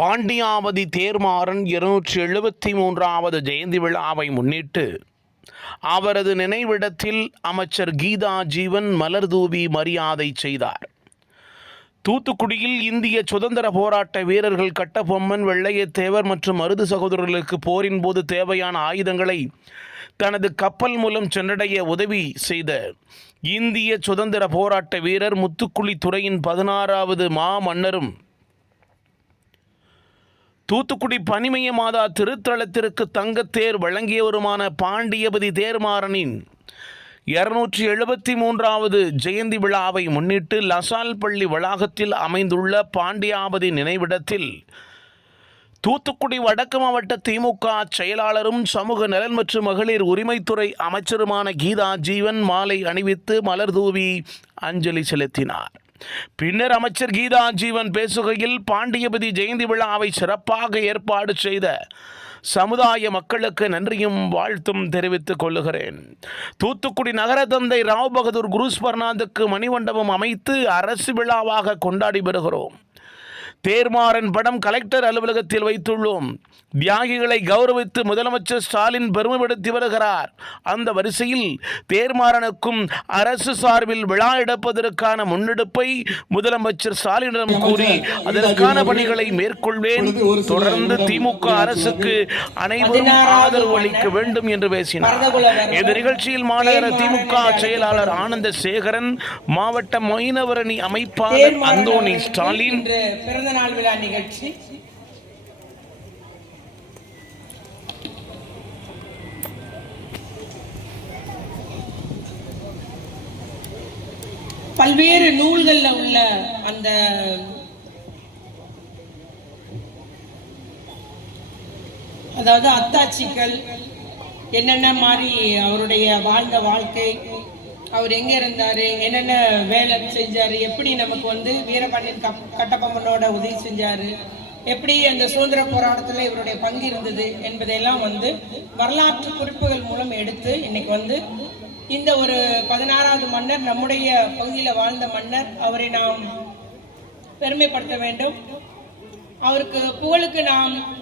பாண்டியாவதி தேர்மாறன் இருநூற்றி எழுபத்தி மூன்றாவது ஜெயந்தி விழாவை முன்னிட்டு அவரது நினைவிடத்தில் அமைச்சர் கீதா ஜீவன் மலர்தூவி மரியாதை செய்தார். தூத்துக்குடியில் இந்திய சுதந்திர போராட்ட வீரர்கள் கட்டபொம்மன் வெள்ளையத்தேவர் மற்றும் மருது சகோதரர்களுக்கு போரின் போது தேவையான ஆயுதங்களை தனது கப்பல் மூலம் சென்றடைய உதவி செய்த இந்திய சுதந்திர போராட்ட வீரர் முத்துக்குளி துறையின் பதினாறாவது மா மன்னரும் தூத்துக்குடி பனிமய மாதா திருத்தலத்திற்கு தங்கத்தேர் வழங்கியவருமான பாண்டியபதி தேர்மாறனின் இருநூற்றி எழுபத்தி மூன்றாவது ஜெயந்தி விழாவை முன்னிட்டு லசால் பள்ளி வளாகத்தில் அமைந்துள்ள பாண்டியாபதி நினைவிடத்தில் தூத்துக்குடி வடக்கு மாவட்ட திமுக செயலாளரும் சமூக நலன் மற்றும் மகளிர் உரிமைத்துறை அமைச்சருமான கீதா ஜீவன் மாலை அணிவித்து மலர் தூவி அஞ்சலி செலுத்தினார். பின்னர் அமைச்சர் கீதா ஜீவன் பேசுகையில் பாண்டியபதி ஜெயந்தி விழாவை சிறப்பாக ஏற்பாடு செய்த சமுதாய மக்களுக்கு நன்றியும் வாழ்த்தும் தெரிவித்துக் கொள்ளுகிறேன். தூத்துக்குடி நகர தந்தை ராவ் பகதூர் குருஸ்வர்நாத்துக்கு மணிமண்டபம் அமைத்து அரசு விழாவாக கொண்டாடி வருகிறோம். தேர்மாறன் படம் கலெக்டர் அலுவலகத்தில் வைத்துள்ளோம். தியாகிகளை கௌரவித்து முதலமைச்சர் ஸ்டாலின் பெருமைப்படுத்தி வருகிறார். அந்த வரிசையில் தேர்மாறனுக்கும் அரசு சார்பில் விழா எடுப்பதற்கான முன்னெடுப்பை முதலமைச்சர் ஸ்டாலினிடம் கூறி அதற்கான பணிகளை மேற்கொள்வேன். தொடர்ந்து திமுக அரசுக்கு அனைவரும் ஆதரவு அளிக்க வேண்டும் என்று பேசினார். இந்த நிகழ்ச்சியில் மாநகர திமுக செயலாளர் ஆனந்த சேகரன் மாவட்ட மைனவரணி அமைப்பாளர் அந்தோணி ஸ்டாலின் பிறந்த நாள் விழா நிகழ்ச்சி. பல்வேறு நூல்கள்ல உள்ள அந்த அதாவது அத்தாட்சிகள் என்னென்ன மாதிரி அவருடைய வாழ்ந்த வாழ்க்கை அவர் எங்க இருந்தாரு? என்னென்ன வேலை செஞ்சாரு? எப்படி நமக்கு வந்து வீரபாண்டியன் கப்- கட்டபொம்மனோட உதவி செஞ்சாரு? எப்படி அந்த சுதந்திர போராட்டத்துல இவருடைய பங்கு இருந்தது என்பதையெல்லாம் வந்து வரலாற்று குறிப்புகள் மூலம் எடுத்து இன்னைக்கு வந்து இந்த ஒரு பதினாறாவது மன்னர் நம்முடைய பகுதியில் வாழ்ந்த மன்னர் அவரை நாம் பெருமைப்படுத்த வேண்டும். அவருக்கு புகழுக்கு நாம்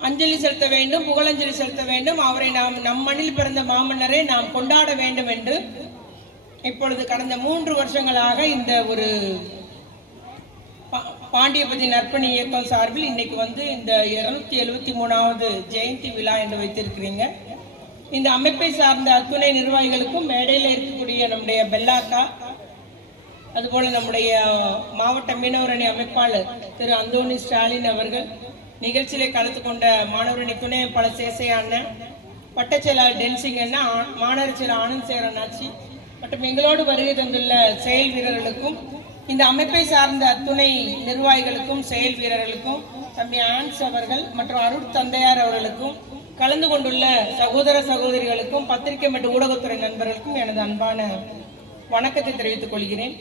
அஞ்சலி செலுத்த வேண்டும் புகழஞ்சலி செலுத்த வேண்டும். அவரை நாம் நம் மண்ணில் பிறந்த மாமன்னரை நாம் கொண்டாட வேண்டும் என்று இப்பொழுது கடந்த மூன்று வருஷங்களாக இந்த ஒரு பா- பாண்டியபதி நற்பணி இயக்கம் சார்பில் இன்னைக்கு வந்து இந்த இருநூத்தி எழுபத்தி மூணாவது ஜெயந்தி விழா என்று வைத்திருக்கிறீங்க. இந்த அமைப்பை சார்ந்த அத்துணை நிர்வாகிகளுக்கும் மேடையில் இருக்கக்கூடிய நம்முடைய பெல்லாக்கா அதுபோல நம்முடைய மாவட்ட மீனவரணி அமைப்பாளர் திரு அந்தோணி ஸ்டாலின் அவர்கள் நிகழ்ச்சியிலே கலந்து கொண்ட மாணவரணி துணை அமைப்பாளர் சேசை அண்ணன் வட்டச்செயலாளர் டென்சிங் அண்ணன் ஆ- மாநகர செயலர் ஆனந்த் சேரன் ஆட்சி மற்றும் எங்களோடு வருகை தந்துள்ள செயல் வீரர்களுக்கும் இந்த அமைப்பை சார்ந்த அத்துணை நிர்வாகிகளுக்கும் செயல் வீரர்களுக்கும் தம்பி ஆன்ஸ் அவர்கள் மற்றும் அருட் தந்தையார் அவர்களுக்கும் கலந்து கொண்டுள்ள சகோதர சகோதரிகளுக்கும் பத்திரிகை மற்றும் ஊடகத்துறை நண்பர்களுக்கும் எனது அன்பான வணக்கத்தை தெரிவித்துக் கொள்கிறேன்.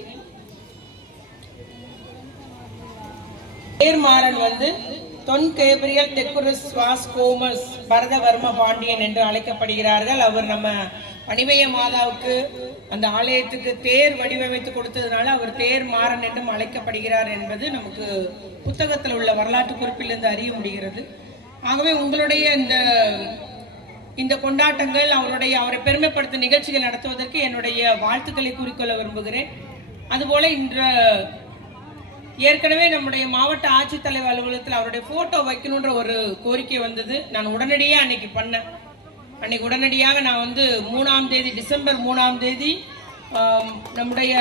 நேர்மாறன் வந்து Don Gabriel Decruz Vaz Gomes Bharathavarma Pandian என்று அழைக்கப்படுகிறார்கள். அவர் நம்ம பணிமய மாதாவுக்கு அந்த ஆலயத்துக்கு தேர் வடிவமைத்து கொடுத்ததுனால அவர் தேர் மாறன் என்றும் அழைக்கப்படுகிறார் என்பது நமக்கு புத்தகத்தில் உள்ள வரலாற்று குறிப்பிலிருந்து அறிய முடிகிறது. ஆகவே உங்களுடைய இந்த இந்த கொண்டாட்டங்கள் அவருடைய அவரை பெருமைப்படுத்தும் நிகழ்ச்சிகள் நடத்துவதற்கு என்னுடைய வாழ்த்துக்களை கூறிக்கொள்ள விரும்புகிறேன். அதுபோல இன்று ஏற்கனவே நம்முடைய மாவட்ட ஆட்சித்தலைவர் அலுவலகத்தில் அவருடைய போட்டோ வைக்கணுன்ற ஒரு கோரிக்கை வந்தது. நான் உடனடியே அன்னைக்கு பண்ணேன். அன்னைக்கு உடனடியாக நான் வந்து மூணாம் தேதி டிசம்பர் மூணாம் தேதி நம்முடைய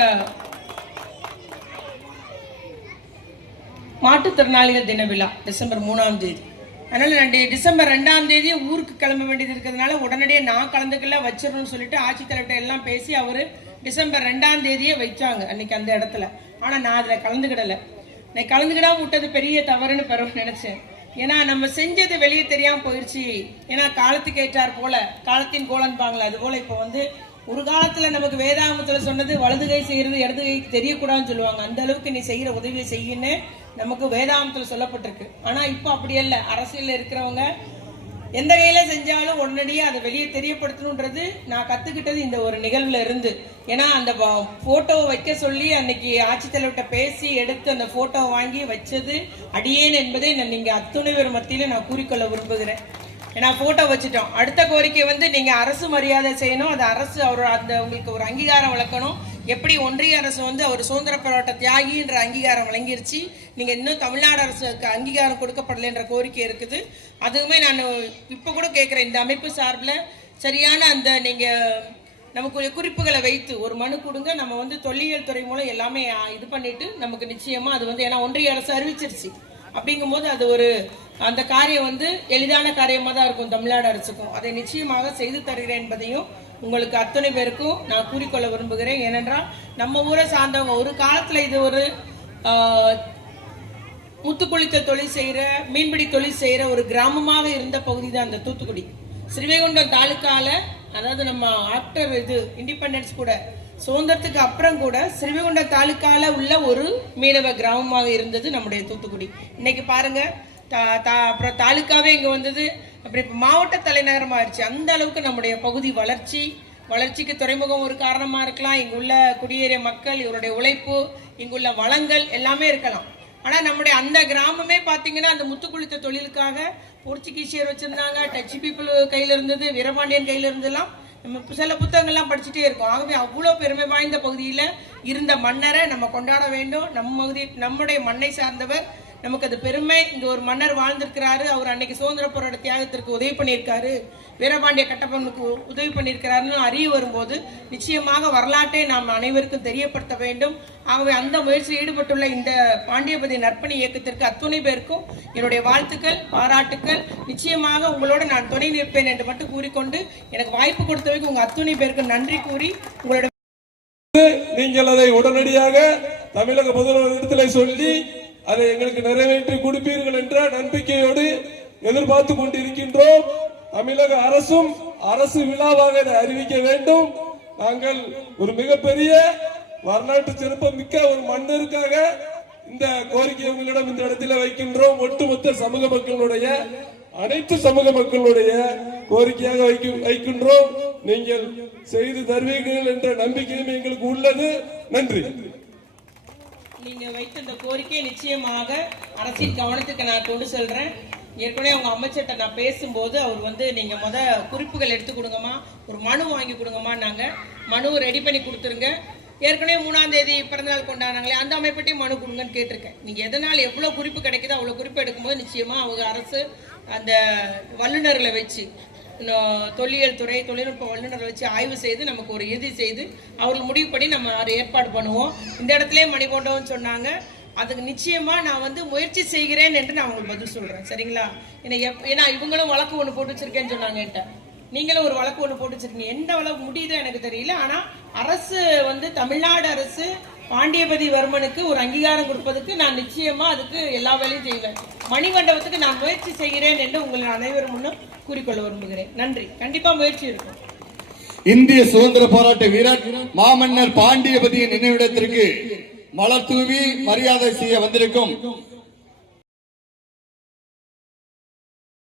மாற்றுத்திறனாளிகள் தின விழா டிசம்பர் மூணாம் தேதி. அதனால் நான் டிசம்பர் ரெண்டாம் தேதி ஊருக்கு கிளம்ப வேண்டியது இருக்கிறதுனால உடனடியே நான் கலந்துக்கல வச்சிடணும்னு சொல்லிட்டு ஆட்சித்தலைவர்கிட்ட எல்லாம் பேசி அவர் டிசம்பர் ரெண்டாம் தேதியே வைச்சாங்க அன்னைக்கு அந்த இடத்துல. ஆனால் நான் அதில் கலந்துக்கிடலை. நான் கலந்துக்கிடாம விட்டது பெரிய தவறுன்னு பெற நினச்சேன். ஏன்னா நம்ம செஞ்சது வெளியே தெரியாம போயிடுச்சு. ஏன்னா காலத்துக்கு ஏற்றார் போல காலத்தின் கோலன்பாங்களே அது போல இப்போ வந்து ஒரு காலத்துல நமக்கு வேதாகமத்துல சொன்னது வலது கை செய்யறது இடது கைக்கு தெரியக்கூடாதுன்னு சொல்லுவாங்க. அந்த அளவுக்கு நீ செய்யற உதவியை செய்யுன்னு நமக்கு வேதாகமத்துல சொல்லப்பட்டிருக்கு. ஆனா இப்போ அப்படி இல்லை அரசியலில் இருக்கிறவங்க எந்த கையில் செஞ்சாலும் உடனடியாக அதை வெளியே தெரியப்படுத்தணுன்றது நான் கற்றுக்கிட்டது இந்த ஒரு நிகழ்வில் இருந்து. ஏன்னா அந்த ஃபோட்டோவை வைக்க சொல்லி அன்னைக்கு ஆட்சித்தலைவர்கிட்ட பேசி எடுத்து அந்த ஃபோட்டோவை வாங்கி வச்சது அடியேன் என்பதை நான் நீங்கள் அத்துணை பேர் நான் கூறிக்கொள்ள விரும்புகிறேன். ஏன்னா ஃபோட்டோ வச்சுட்டோம். அடுத்த கோரிக்கை வந்து நீங்கள் அரசு மரியாதை செய்யணும். அது அரசு அவர் அந்த உங்களுக்கு ஒரு அங்கீகாரம் வளர்க்கணும். எப்படி ஒன்றிய அரசு வந்து அவர் சுதந்திர போராட்ட தியாகின்ற அங்கீகாரம் வழங்கிருச்சு? நீங்கள் இன்னும் தமிழ்நாடு அரசுக்கு அங்கீகாரம் கொடுக்கப்படலைன்ற கோரிக்கை இருக்குது. அதுவுமே நான் இப்போ கூட கேட்குறேன் இந்த அமைப்பு சார்பில் சரியான அந்த நீங்கள் நமக்கு குறிப்புகளை வைத்து ஒரு மனு கொடுங்க. நம்ம வந்து தொல்லியல் துறை மூலம் எல்லாமே இது பண்ணிட்டு நமக்கு நிச்சயமா அது வந்து ஏன்னா ஒன்றிய அரசு அறிவிச்சிருச்சு. அப்படிங்கும்போது அது ஒரு அந்த காரியம் வந்து எளிதான காரியமாக தான் இருக்கும் தமிழ்நாடு அரசுக்கும். அதை நிச்சயமாக செய்து தருகிறேன் என்பதையும் உங்களுக்கு அத்தனை பேருக்கும் நான் கூறிக்கொள்ள விரும்புகிறேன். ஏனென்றால் நம்ம ஊரை சார்ந்தவங்க ஒரு காலத்தில் இது ஒரு முத்துக்குளித்த தொழில் செய்கிற மீன்பிடி தொழில் செய்கிற ஒரு கிராமமாக இருந்த பகுதி தான் அந்த தூத்துக்குடி. ஸ்ரீவைகுண்டம் தாலுக்கால அதாவது நம்ம ஆஃப்டர் இது இண்டிபெண்டன்ஸ் கூட சுதந்திரத்துக்கு அப்புறம் கூட ஸ்ரீவைகுண்டம் தாலுக்கால உள்ள ஒரு மீனவ கிராமமாக இருந்தது நம்முடைய தூத்துக்குடி. இன்னைக்கு பாருங்க தா- தா- அப்புறம் தாலுக்காவே இங்கே வந்தது. அப்புறம் இப்போ மாவட்ட தலைநகரமாக ஆயிடுச்சு அந்த அளவுக்கு நம்முடைய பகுதி வளர்ச்சி வளர்ச்சிக்கு துறைமுகம் ஒரு காரணமாக இருக்கலாம். இங்குள்ள குடியேறிய மக்கள் இவருடைய உழைப்பு இங்குள்ள வளங்கள் எல்லாமே இருக்கலாம். ஆனால் நம்முடைய அந்த கிராமமே பார்த்தீங்கன்னா அந்த முத்துக்குளித்த தொழிலுக்காக போர்ச்சுகீசியர் வச்சுருந்தாங்க. டச் பீப்புள் கையில் இருந்தது வீரபாண்டியன் கையில் இருந்தெல்லாம் நம்ம சில புத்தகங்கள்லாம் படிச்சுட்டே இருக்கோம். ஆகவே அவ்வளோ பெருமை வாய்ந்த பகுதியில் இருந்த மன்னரை நம்ம கொண்டாட வேண்டும். நம்ம பகுதி நம்முடைய மண்ணை சார்ந்தவர் நமக்கு அது பெருமை. இங்க ஒரு மன்னர் வாழ்ந்திருக்கிறாரு. அவர் அன்னைக்கு சுதந்திர போராட்ட தியாகத்திற்கு உதவி பண்ணியிருக்காரு. வீரபாண்டிய கட்டப்பனுக்கு உ- உதவி பண்ணியிருக்கிறாருன்னு அறிய வரும்போது நிச்சயமாக வரலாற்றை நாம் அனைவருக்கும் தெரியப்படுத்த வேண்டும். ஆகவே அந்த முயற்சியில் ஈடுபட்டுள்ள இந்த பாண்டியபதி நற்பணி இயக்கத்திற்கு அத்துணை பேருக்கும் என்னுடைய வாழ்த்துக்கள் பாராட்டுக்கள். நிச்சயமாக உங்களோட நான் துணை நிற்பேன் என்று மட்டும் கூறிக்கொண்டு எனக்கு வாய்ப்பு கொடுத்தவைக்கு உங்க அத்துணை பேருக்கு நன்றி கூறி உங்களோட நீங்கள் அதை உடனடியாக தமிழக முதல்வரிடத்திலே சொல்லி அதை எங்களுக்கு நிறைவேற்றி கொடுப்பீர்கள் என்ற நம்பிக்கையோடு எதிர்பார்த்து கொண்டிருக்கின்றோம். தமிழக அரசும் அரசு விழாவாக இதை அறிவிக்க வேண்டும். நாங்கள் ஒரு மிகப்பெரிய வரலாற்று சிறப்பு மிக்க ஒரு மன்னருக்காக இந்த கோரிக்கை உங்களிடம் இந்த இடத்துல வைக்கின்றோம். ஒட்டுமொத்த சமூக மக்களுடைய அனைத்து சமூக மக்களுடைய கோரிக்கையாக வைக்க- வைக்கின்றோம். நீங்கள் செய்து தருவீர்கள் என்ற நம்பிக்கையும் எங்களுக்கு உள்ளது. நன்றி. நீங்க வைத்த இந்த கோரிக்கையை நிச்சயமாக அரசின் கவனத்துக்கு நான் கொண்டு செல்றேன். ஏற்கனவே அவங்க அமைச்சர்கிட்ட நான் பேசும்போது அவர் வந்து நீங்க முத குறிப்புகள் எடுத்து கொடுங்கம்மா. ஒரு மனு வாங்கி கொடுங்கம்மா நாங்க. மனு ரெடி பண்ணி கொடுத்துருங்க. ஏற்கனவே மூணாம் தேதி பிறந்தநாள் கொண்டாடுனாங்களே அந்த அமைப்பிட்டையும் மனு கொடுங்கன்னு கேட்டிருக்கேன். நீங்க எதனால் எவ்வளவு குறிப்பு கிடைக்குதோ அவ்வளவு குறிப்பு எடுக்கும்போது நிச்சயமா அவங்க அரசு அந்த வல்லுநர்களை வச்சு தொல்லியல் துறை தொழில்நுட்ப வல்லுநர்கள் வச்சு ஆய்வு செய்து நமக்கு ஒரு இறுதி செய்து அவர்கள் முடிவுப்படி நம்ம அதை ஏற்பாடு பண்ணுவோம். இந்த இடத்துல மணிகொண்டோன்னு சொன்னாங்க. அதுக்கு நிச்சயமா நான் வந்து முயற்சி செய்கிறேன் என்று நான் உங்களுக்கு பதில் சொல்றேன். சரிங்களா? ஏன்னா எப்- ஏன்னா இவங்களும் வழக்கு ஒன்று போட்டு வச்சிருக்கேன்னு சொன்னாங்க என்கிட்ட. நீங்களும் ஒரு வழக்கு ஒன்று போட்டு வச்சிருக்கீங்க. எந்த அளவு முடியுதோ எனக்கு தெரியல. ஆனால் அரசு வந்து தமிழ்நாடு அரசு பாண்டியபதி வர்மனுக்கு ஒரு அங்கீகாரம் கொடுப்பதற்கு நான் நிச்சயமா அதுக்கு எல்லா வேலையும் செய்வேன். மணிமண்டபத்துக்கு நான் முயற்சி செய்கிறேன் என்று உங்களை அனைவரும் முன்னும் கூறிக்கொள்ள விரும்புகிறேன். நன்றி. கண்டிப்பா முயற்சி இருக்கும். இந்திய சுதந்திர போராட்ட வீரர் மாமன்னர் பாண்டியபதியின் நினைவிடத்திற்கு மலர் தூவி மரியாதை செய்ய வந்திருக்கும்